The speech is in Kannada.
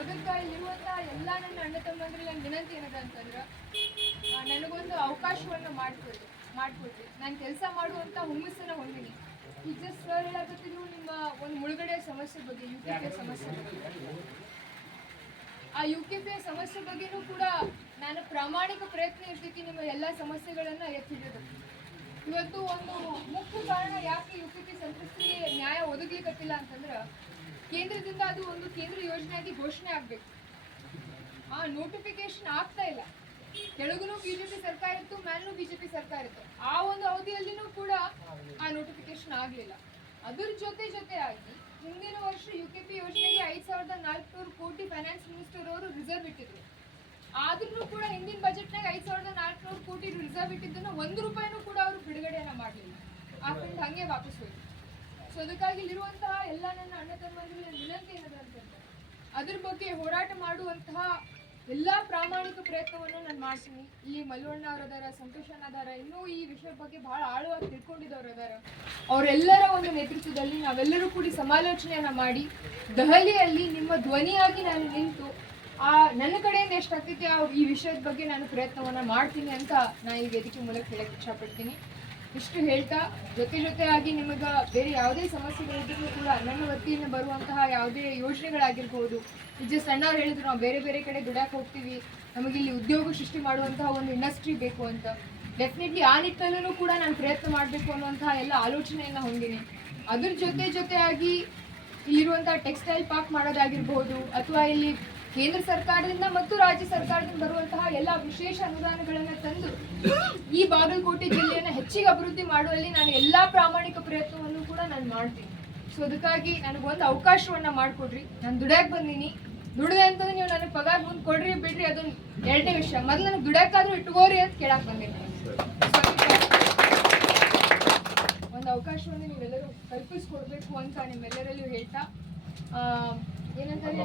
ಅದಕ್ಕೆ ಇಲ್ಲಿರುವಂತಹ ಎಲ್ಲ ನನ್ನ ಅಣ್ಣ ತಮ್ಮಂದ್ರಲ್ಲಿ ನನ್ನ ವಿನಂತಿ ಏನದ ಅಂತಂದ್ರೆ ನನಗೊಂದು ಅವಕಾಶವನ್ನು ಮಾಡ್ಕೊಡ್ರಿ ನಾನು ಕೆಲಸ ಮಾಡುವಂಥ ಹುಮ್ಮಸ್ಸನ್ನು ಹೊಂದಿನಿ. ಈಗ ಜಸ್ಟ್ ಸರ್ ಹೇಳಕತ್ತಿದ್ರು ನಿಮ್ಮ ಒಂದು ಮುಳುಗಡೆ ಸಮಸ್ಯೆ ಬಗ್ಗೆ, UKPA ಸಮಸ್ಯೆ ಬಗ್ಗೆ. ಆ UKPA ಸಮಸ್ಯೆ ಬಗ್ಗೆನೂ ಕೂಡ ನಾನು ಪ್ರಾಮಾಣಿಕ ಪ್ರಯತ್ನ ಇರ್ತೀನಿ ನಿಮ್ಮ ಎಲ್ಲ ಸಮಸ್ಯೆಗಳನ್ನು ಎತ್ತಿಡೋದಕ್ಕೆ. ಇವತ್ತು ಒಂದು ಮುಖ್ಯ ಕಾರಣ ಯಾಕೆ UKPA ಸಂತ್ರಸ್ತರಿಗೆ ನ್ಯಾಯ ಒದಗ್ಲಿಕ್ಕತ್ತಿಲ್ಲ ಅಂತಂದ್ರೆ ಕೇಂದ್ರದಿಂದ ಅದು ಒಂದು ಕೇಂದ್ರ ಯೋಜನೆಯಾಗಿ ಘೋಷಣೆ ಆಗಬೇಕು. ಆ ನೋಟಿಫಿಕೇಶನ್ ಆಗ್ತಾ ಇಲ್ಲ. ಕೆಳಗೂ BJP ಸರ್ಕಾರ ಇತ್ತು, ಮೇಲೂ BJP ಸರ್ಕಾರ ಇತ್ತು. ಆ ಒಂದು ಅವಧಿಯಲ್ಲಿನೂ ಕೂಡ ಆ ನೋಟಿಫಿಕೇಶನ್ ಆಗಲಿಲ್ಲ. ಅದ್ರ ಜೊತೆಯಾಗಿ ಹಿಂದಿನ ವರ್ಷ UKPA ಯೋಜನೆಗೆ 5,400 ಕೋಟಿ ಫೈನಾನ್ಸ್ ಮಿನಿಸ್ಟರ್ ಅವರು ರಿಸರ್ವ್ ಇಟ್ಟಿದ್ರು. ಆದ್ರೂ ಕೂಡ ಹಿಂದಿನ ಬಜೆಟ್ನಾಗ 5,400 ಕೋಟಿ ರಿಸರ್ವ್ ಇಟ್ಟಿದ್ದನ್ನ 1 ರೂಪಾಯಿನೂ ಕೂಡ ಅವರು ಬಿಡುಗಡೆಯನ್ನ ಮಾಡಲಿಲ್ಲ. ಆ ಫಂಡ್ ಹಂಗೆ ವಾಪಸ್ ಹೋಯ್ತು. ಸೊ ಅದಕ್ಕಾಗಿ ಇಲ್ಲಿರುವಂತಹ ಎಲ್ಲ ನನ್ನ ಅಣ್ಣ ತಮ್ಮಂದಿರ ವಿನಂತಿ ಏನದ ಅಂತಂದ್ರೆ ಅದ್ರ ಬಗ್ಗೆ ಹೋರಾಟ ಮಾಡುವಂತಹ ಎಲ್ಲ ಪ್ರಾಮಾಣಿಕ ಪ್ರಯತ್ನವನ್ನು ನಾನು ಮಾಡ್ತೀನಿ. ಇಲ್ಲಿ ಮಲ್ಲವಣ್ಣ ಅವರದಾರ, ಸಂತೋಷ್ ಅಣ್ಣ ಅದಾರ, ಇನ್ನೂ ಈ ವಿಷಯದ ಬಗ್ಗೆ ಬಹಳ ಆಳವಾಗಿ ತಿಳ್ಕೊಂಡಿದ್ದವ್ರು ಅದಾರ. ಅವರೆಲ್ಲರ ಒಂದು ನೇತೃತ್ವದಲ್ಲಿ ನಾವೆಲ್ಲರೂ ಕೂಡಿ ಸಮಾಲೋಚನೆಯನ್ನ ಮಾಡಿ ದೆಹಲಿಯಲ್ಲಿ ನಿಮ್ಮ ಧ್ವನಿಯಾಗಿ ನಾನು ನಿಂತು ನನ್ನ ಕಡೆಯಿಂದ ಎಷ್ಟಾಗ್ತೈತಿ ಈ ವಿಷಯದ ಬಗ್ಗೆ ನಾನು ಪ್ರಯತ್ನವನ್ನ ಮಾಡ್ತೀನಿ ಅಂತ ನಾನು ಈ ವೇದಿಕೆ ಮೂಲಕ ಹೇಳಕ್ಕೆ ಇಷ್ಟಪಡ್ತೀನಿ. ಇಷ್ಟು ಹೇಳ್ತಾ ಜೊತೆಯಾಗಿ ನಿಮಗೆ ಬೇರೆ ಯಾವುದೇ ಸಮಸ್ಯೆಗಳಿದ್ರೂ ಕೂಡ ನನ್ನ ವತಿಯಿಂದ ಬರುವಂತಹ ಯಾವುದೇ ಯೋಜನೆಗಳಾಗಿರ್ಬೋದು, ಈಗ ಜಸ್ಟ್ ಅಣ್ಣವ್ರು ಹೇಳಿದ್ರು ನಾವು ಬೇರೆ ಕಡೆ ದುಡ್ಯಾಕೆ ಹೋಗ್ತೀವಿ, ನಮಗಿಲ್ಲಿ ಉದ್ಯೋಗ ಸೃಷ್ಟಿ ಮಾಡುವಂತಹ ಒಂದು ಇಂಡಸ್ಟ್ರಿ ಬೇಕು ಅಂತ. ಡೆಫಿನೆಟ್ಲಿ ಆ ನಿಟ್ಟಿನಲ್ಲೂ ಕೂಡ ನಾನು ಪ್ರಯತ್ನ ಮಾಡಬೇಕು ಅನ್ನುವಂತಹ ಎಲ್ಲ ಆಲೋಚನೆಯನ್ನು ಹೊಂದಿನಿ. ಅದ್ರ ಜೊತೆಯಾಗಿ ಇಲ್ಲಿರುವಂತಹ ಟೆಕ್ಸ್ಟೈಲ್ ಪಾರ್ಕ್ ಮಾಡೋದಾಗಿರ್ಬೋದು, ಅಥವಾ ಇಲ್ಲಿ ಕೇಂದ್ರ ಸರ್ಕಾರದಿಂದ ಮತ್ತು ರಾಜ್ಯ ಸರ್ಕಾರದಿಂದ ಬರುವಂತಹ ಎಲ್ಲ ವಿಶೇಷ ಅನುದಾನಗಳನ್ನು ತಂದು ಈ ಬಾಗಲಕೋಟೆ ಜಿಲ್ಲೆಯನ್ನು ಹೆಚ್ಚಿಗೆ ಅಭಿವೃದ್ಧಿ ಮಾಡುವಲ್ಲಿ ನಾನು ಎಲ್ಲಾ ಪ್ರಾಮಾಣಿಕ ಪ್ರಯತ್ನವನ್ನು ಕೂಡ ನಾನು ಮಾಡ್ತೀನಿ. ಸೊ ಅದಕ್ಕಾಗಿ ನನಗೊಂದು ಅವಕಾಶವನ್ನ ಮಾಡಿಕೊಡ್ರಿ. ನಾನು ದುಡ್ಯಾಕ್ ಬಂದೀನಿ. ದುಡ್ದೆ ಅಂತಂದ್ರೆ ನೀವು ನನಗೆ ಪಗಾರ ಮುಂದೆ ಕೊಡ್ರಿ ಬಿಡ್ರಿ, ಅದೊಂದು ಎರಡನೇ ವಿಷಯ. ಮೊದಲು ನನಗೆ ದುಡ್ಯಾಕಾದ್ರೂ ಇಟ್ಕೋರಿ ಅಂತ ಕೇಳಕ್ ಬಂದೀನಿ. ಒಂದು ಅವಕಾಶವನ್ನು ನೀವೆಲ್ಲರೂ ಕಲ್ಪಿಸ್ಕೊಡ್ಬೇಕು ಅಂತ ನಿಮ್ಮೆಲ್ಲರಲ್ಲೂ ಹೇಳ್ತಾ ಏನಂತಾರೆ